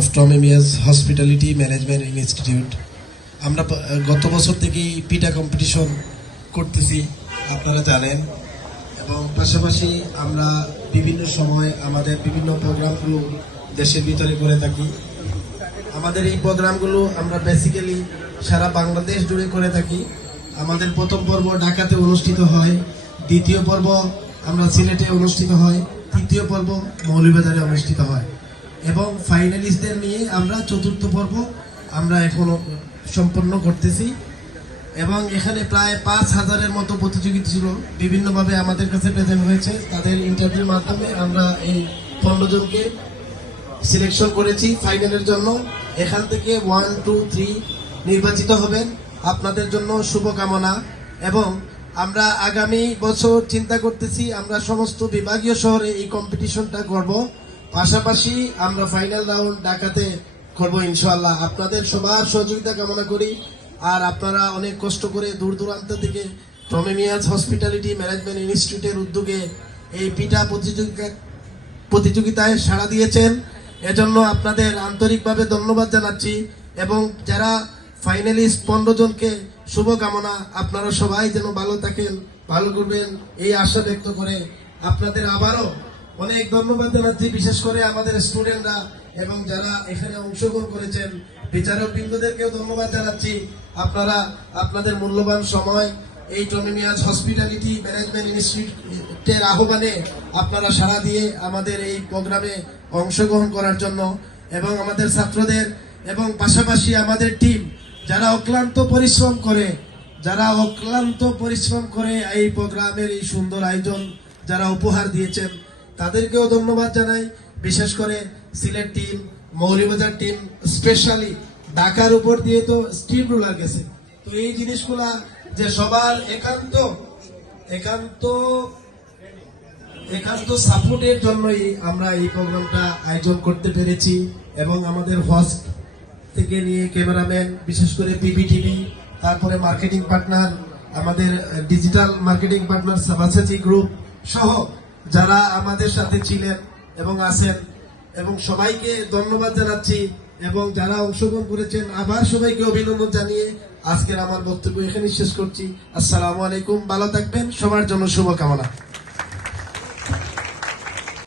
Of টমেমিয়াস hospitality management institute আমরা গত বছর থেকেই পিটা কম্পিটিশন করতেছি, আপনারা জানেন। এবং পাশাপাশি আমরা বিভিন্ন সময় আমাদের বিভিন্ন প্রোগ্রামগুলো দেশের ভিতরে করে থাকি। আমাদের এই প্রোগ্রামগুলো আমরা বেসিক্যালি সারা বাংলাদেশ জুড়ে করে থাকি। আমাদের প্রথম পর্ব ঢাকাতে অনুষ্ঠিত হয়, দ্বিতীয় পর্ব আমরা সিলেটে অনুষ্ঠিত হয়, তৃতীয় পর্ব মৌলভীবাজারে অনুষ্ঠিত হয়। এবং ফাইনালিস্টদের নিয়ে আমরা চতুর্থ পর্ব আমরা এখনও সম্পন্ন করতেছি। এবং এখানে প্রায় পাঁচ হাজারের মতো প্রতিযোগিতা ছিল, বিভিন্নভাবে আমাদের কাছে প্রেজেন্ট হয়েছে। তাদের ইন্টারভিউর মাধ্যমে আমরা এই পনেরো জনকে সিলেকশন করেছি ফাইনালের জন্য। এখান থেকে ওয়ান টু থ্রি নির্বাচিত হবেন। আপনাদের জন্য শুভকামনা। এবং আমরা আগামী বছর চিন্তা করতেছি, আমরা সমস্ত বিভাগীয় শহরে এই কম্পিটিশনটা করব। পাশাপাশি আমরা ফাইনাল রাউন্ড ঢাকাতে করব ইনশাল্লাহ আপনাদের সবার সহযোগিতা কামনা করি। আর আপনারা অনেক কষ্ট করে দূর দূরান্ত থেকে প্রমেমিয়াস হসপিটালিটি ম্যানেজমেন্ট ইনস্টিটিউটের উদ্যোগে এই পিটা প্রতিযোগিতা প্রতিযোগিতায় সাড়া দিয়েছেন। এজন্য আপনাদের আন্তরিকভাবে ধন্যবাদ জানাচ্ছি এবং যারা ফাইনালিস্ট পনেরো জনকে শুভকামনা, আপনারা সবাই যেন ভালো থাকেন, ভালো করবেন, এই আশা ব্যক্ত করে আপনাদের আবারও অনেক ধন্যবাদ জানাচ্ছি, বিশেষ করে আমাদের স্টুডেন্টরা এবং যারা এখানে অংশগ্রহণ করেছেন, বিচারক বৃন্দদেরকেও ধন্যবাদ জানাচ্ছি। আপনারা, আপনাদের মূল্যবান সময় এই টমিমিয়াস হসপিটালিটি ম্যানেজমেন্ট ইনস্টিটিউটের আহ্বানে আপনারা সাড়া দিয়ে আমাদের এই প্রোগ্রামে অংশগ্রহণ করার জন্য এবং আমাদের ছাত্রদের এবং পাশাপাশি আমাদের টিম, যারা অক্লান্ত পরিশ্রম করে, যারা অক্লান্ত পরিশ্রম করে এই প্রোগ্রামের এই সুন্দর আয়োজন, যারা উপহার দিয়েছেন তাদেরকেও ধন্যবাদ জানাই। বিশেষ করে Sylhet team Moulvibazar team specially ঢাকার উপর দিয়ে তো স্টিম রুলার গেছে। তো এই জিনিসগুলা যে সবার একান্ত একান্ত একান্ত সাপোর্টের জন্যই আমরা এই প্রোগ্রামটা আয়োজন করতে পেরেছি এবং আমাদের হোস্ট থেকে নিয়ে ক্যামেরাম্যান, বিশেষ করে পিবিটিভি তারপরে মার্কেটিং পার্টনার আমাদের digital marketing partner Sabyasachi group সহ যারা আমাদের সাথে ছিলেন এবং আছেন, এবং সবাইকে ধন্যবাদ জানাচ্ছি, এবং যারা অংশগ্রহণ করেছেন, আবার সবাইকে অভিনন্দন জানিয়ে আজকের আমার বক্তব্য এখানে শেষ করছি। আসসালামু আলাইকুম, ভালো থাকবেন, সবার জন্য শুভকামনা।